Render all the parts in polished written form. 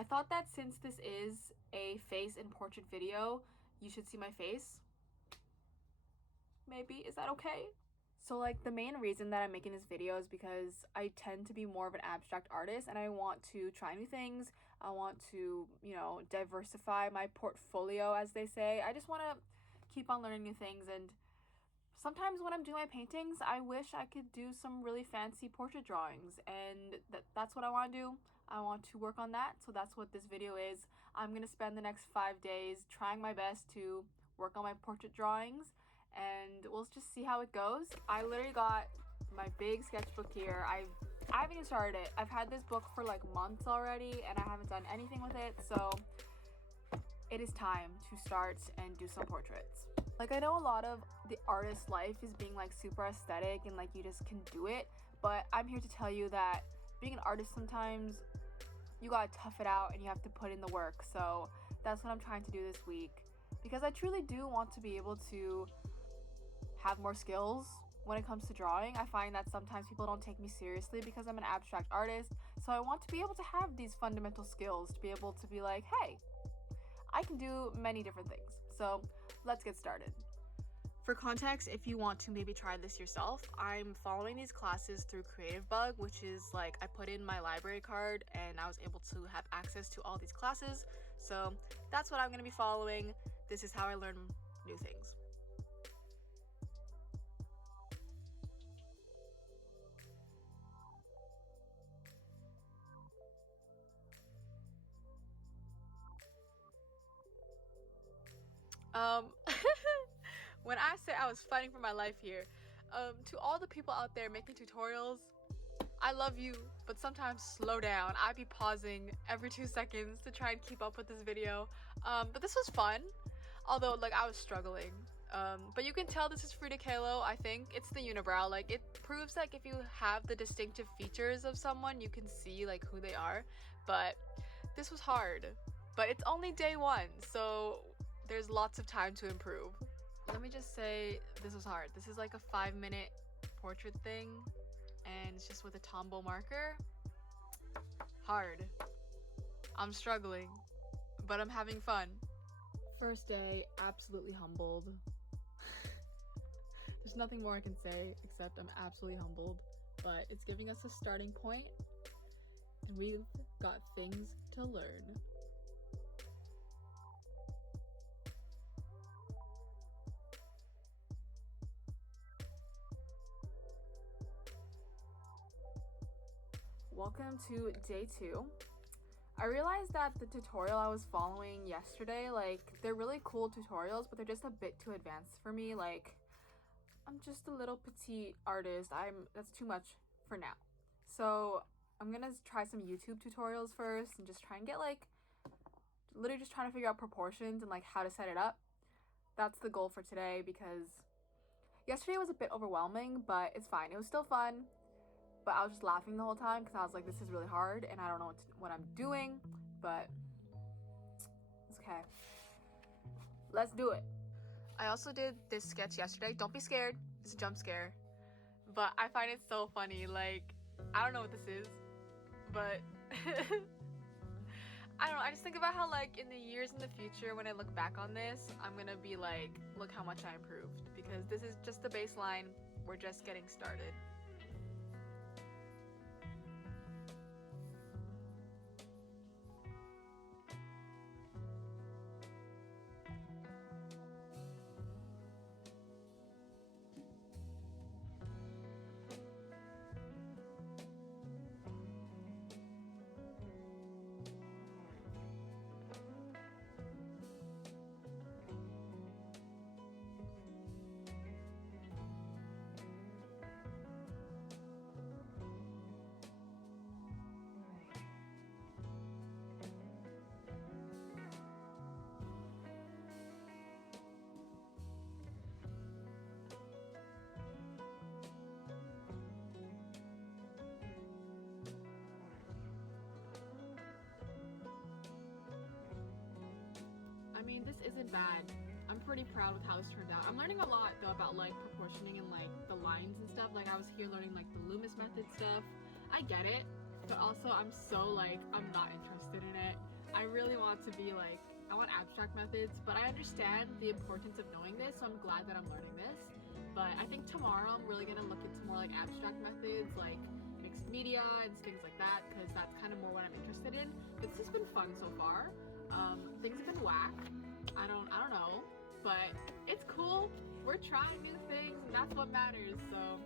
I thought that since this is a face and portrait video, you should see my face. Maybe, is that okay? So like the main reason that I'm making this video is because I tend to be more of an abstract artist and I want to try new things. I want to, diversify my portfolio, as they say. I just want to keep on learning new things, and sometimes when I'm doing my paintings, I wish I could do some really fancy portrait drawings, and that's what I want to do. I want to work on that, so that's what this video is. I'm going to spend the next 5 days trying my best to work on my portrait drawings, and we'll just see how it goes. I literally got my big sketchbook here. I haven't even started it. I've had this book for like months already, and I haven't done anything with it, so it is time to start and do some portraits. Like, I know a lot of the artist's life is being like super aesthetic and like you just can do it, but I'm here to tell you that being an artist, sometimes you gotta tough it out and you have to put in the work. So that's what I'm trying to do this week, because I truly do want to be able to have more skills when it comes to drawing. I find that sometimes people don't take me seriously because I'm an abstract artist, so I want to be able to have these fundamental skills to be able to be like, hey, I can do many different things. So let's get started. For context, if you want to maybe try this yourself, I'm following these classes through Creative Bug, which is like I put in my library card and I was able to have access to all these classes. So that's what I'm going to be following. This is how I learn new things. When I say I was fighting for my life here, to all the people out there making tutorials, I love you, but sometimes slow down. I'd be pausing every 2 seconds to try and keep up with this video. But this was fun, although like I was struggling. But you can tell this is Frida Kahlo. I think it's the unibrow. Like, it proves like if you have the distinctive features of someone, you can see like who they are. But this was hard, but it's only day 1, so there's lots of time to improve. Let me just say, this was hard. This is like a 5-minute portrait thing, and it's just with a Tombow marker. Hard. I'm struggling, but I'm having fun. First day, absolutely humbled. There's nothing more I can say except I'm absolutely humbled, but it's giving us a starting point, and we've got things to learn. Welcome to day 2. I realized that the tutorial I was following yesterday, like, they're really cool tutorials, but they're just a bit too advanced for me. Like, I'm just a little petite artist. That's too much for now. So I'm gonna try some YouTube tutorials first and just try and get like, literally just trying to figure out proportions and like how to set it up. That's the goal for today, because yesterday was a bit overwhelming, but it's fine. It was still fun. But I was just laughing the whole time because I was like, this is really hard and I don't know what I'm doing, but it's okay. Let's do it. I also did this sketch yesterday. Don't be scared. It's a jump scare. But I find it so funny. Like, I don't know what this is, but I don't know. I just think about how like in the years in the future when I look back on this, I'm gonna be like, look how much I improved, because this is just the baseline. We're just getting started. I mean, this isn't bad. I'm pretty proud with how this turned out. I'm learning a lot though about like proportioning and like the lines and stuff. Like, I was here learning like the Loomis method stuff. I get it, but also I'm so like, I'm not interested in it. want to be like, I want abstract methods, but I understand the importance of knowing this, so I'm glad that I'm learning this. But I think tomorrow I'm really gonna look into more like abstract methods, like mixed media and things like that, because that's kind of more what I'm interested in. But this has been fun so far. Things have been whack. I don't know, but it's cool. We're trying new things, and that's what matters. So,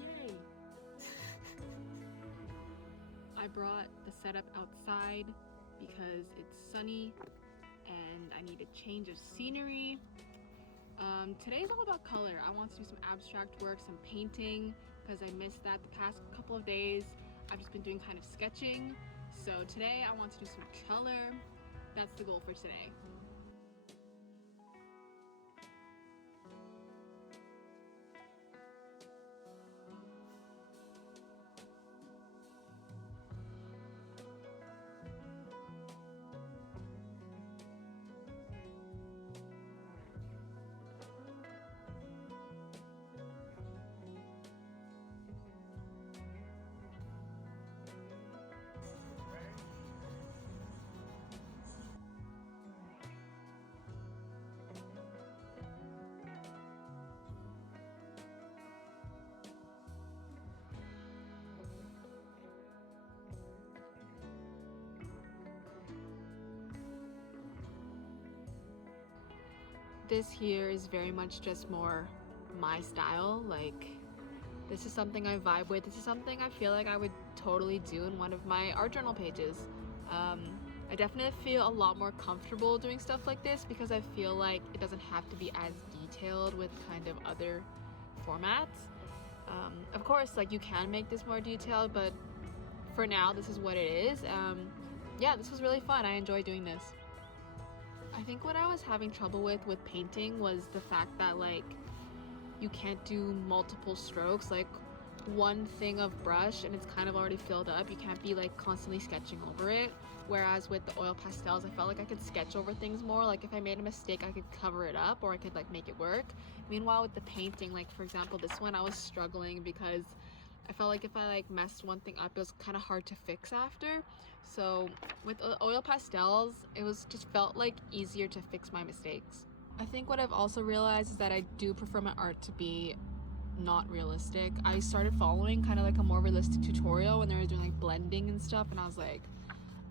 yay! I brought the setup outside because it's sunny and I need a change of scenery. Today's all about color. I want to do some abstract work, some painting, because I missed that the past couple of days. I've just been doing kind of sketching. So today I want to do some color. That's the goal for today. This here is very much just more my style. Like, this is something I vibe with. This is something I feel like I would totally do in one of my art journal pages. I definitely feel a lot more comfortable doing stuff like this because I feel like it doesn't have to be as detailed with kind of other formats. Of course, like, you can make this more detailed, but for now, this is what it is. Yeah, this was really fun. I enjoy doing this. I think what I was having trouble with painting was the fact that, like, you can't do multiple strokes, like one thing of brush and it's kind of already filled up. You can't be like constantly sketching over it. Whereas with the oil pastels, I felt like I could sketch over things more. Like if I made a mistake, I could cover it up or I could like make it work. Meanwhile with the painting, like for example, this one I was struggling because I felt like if I like messed one thing up, it was kind of hard to fix after. So with the oil pastels, it was just felt like easier to fix my mistakes. I think what I've also realized is that I do prefer my art to be not realistic. I started following kind of like a more realistic tutorial when they were doing like blending and stuff, and I was like,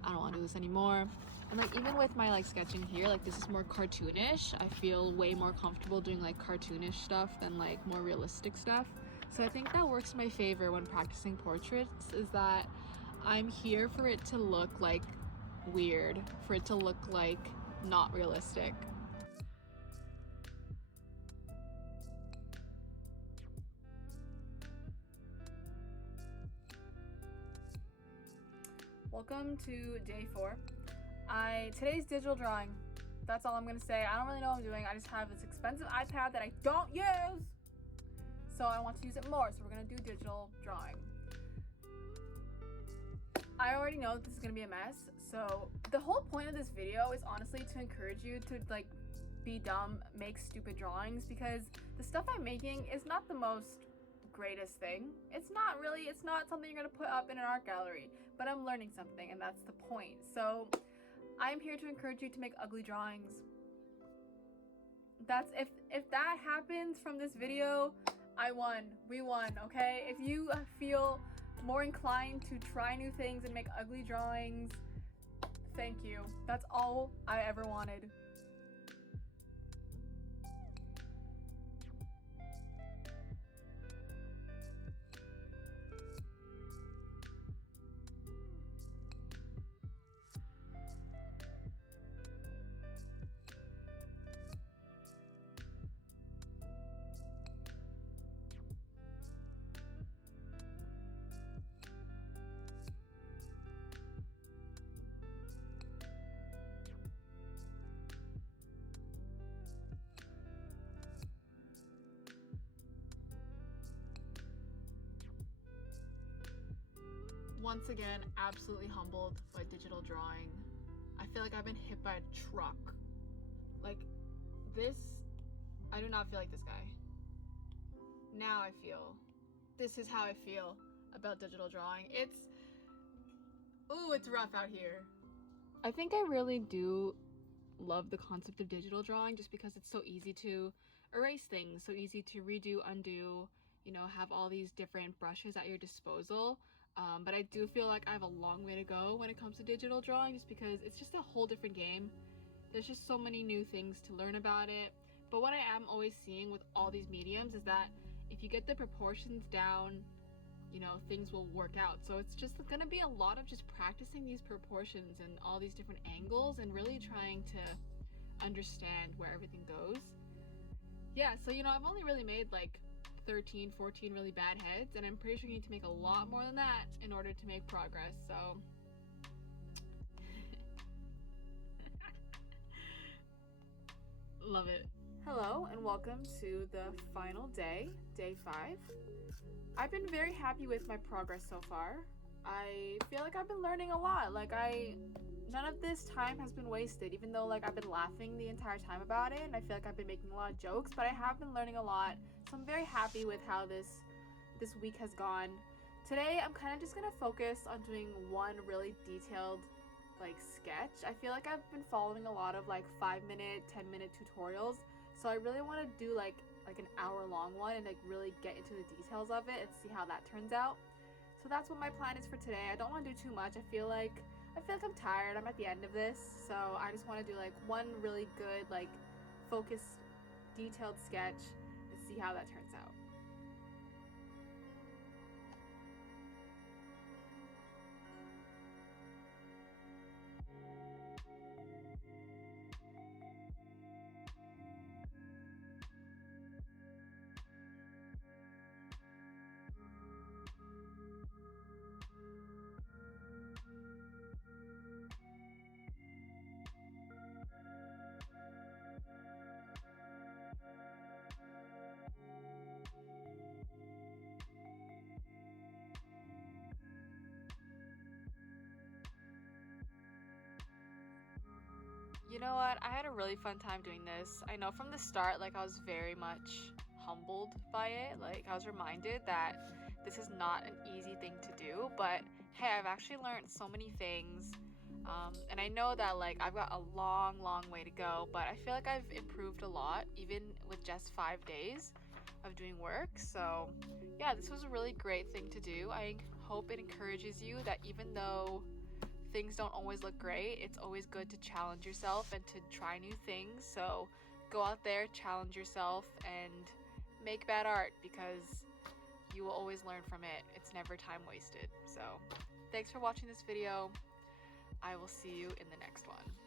I don't want to do this anymore. And like even with my like sketching here, like this is more cartoonish. I feel way more comfortable doing like cartoonish stuff than like more realistic stuff. So I think that works in my favor when practicing portraits, is that I'm here for it to look like weird, for it to look like not realistic. Welcome to day 4. Today's digital drawing. That's all I'm gonna say. I don't really know what I'm doing. I just have this expensive iPad that I don't use, so I want to use it more. So we're gonna do digital drawing. I already know that this is gonna be a mess. So the whole point of this video is honestly to encourage you to like be dumb, make stupid drawings, because the stuff I'm making is not the most greatest thing. It's not something you're gonna put up in an art gallery, but I'm learning something, and that's the point. So I'm here to encourage you to make ugly drawings. That's if that happens from this video, I won. We won, okay? If you feel more inclined to try new things and make ugly drawings, thank you. That's all I ever wanted. Once again, absolutely humbled by digital drawing. I feel like I've been hit by a truck. Like this, I do not feel like this guy. Now I feel, this is how I feel about digital drawing. It's rough out here. I think I really do love the concept of digital drawing just because it's so easy to erase things, so easy to redo, undo, you know, have all these different brushes at your disposal. But I do feel like I have a long way to go when it comes to digital drawing just because it's just a whole different game. There's just so many new things to learn about it. But what I am always seeing with all these mediums is that if you get the proportions down, you know, things will work out. So it's just gonna be a lot of just practicing these proportions and all these different angles and really trying to understand where everything goes. Yeah, so you know, I've only really made like 13, 14 really bad heads, and I'm pretty sure you need to make a lot more than that in order to make progress, so. Love it. Hello, and welcome to the final day, day 5. I've been very happy with my progress so far. I feel like I've been learning a lot. None of this time has been wasted, even though like I've been laughing the entire time about it, and I feel like I've been making a lot of jokes, but I have been learning a lot. So I'm very happy with how this week has gone. Today I'm kind of just gonna focus on doing one really detailed like sketch. I feel like I've been following a lot of like 5-minute, 10-minute tutorials, so I really want to do like an hour-long one and like really get into the details of it and see how that turns out. So that's what my plan is for today. I don't want to do too much. I feel like I'm tired. I'm at the end of this, so I just want to do like one really good, like focused, detailed sketch and see how that turns out. You know what? I had a really fun time doing this. I know from the start, like I was very much humbled by it. Like I was reminded that this is not an easy thing to do, but hey, I've actually learned so many things. And I know that like I've got a long, long way to go, but I feel like I've improved a lot, even with just 5 days of doing work. So yeah, this was a really great thing to do. I hope it encourages you that even though things don't always look great, it's always good to challenge yourself and to try new things. So go out there, challenge yourself, and make bad art because you will always learn from it. It's never time wasted. So thanks for watching this video. I will see you in the next one.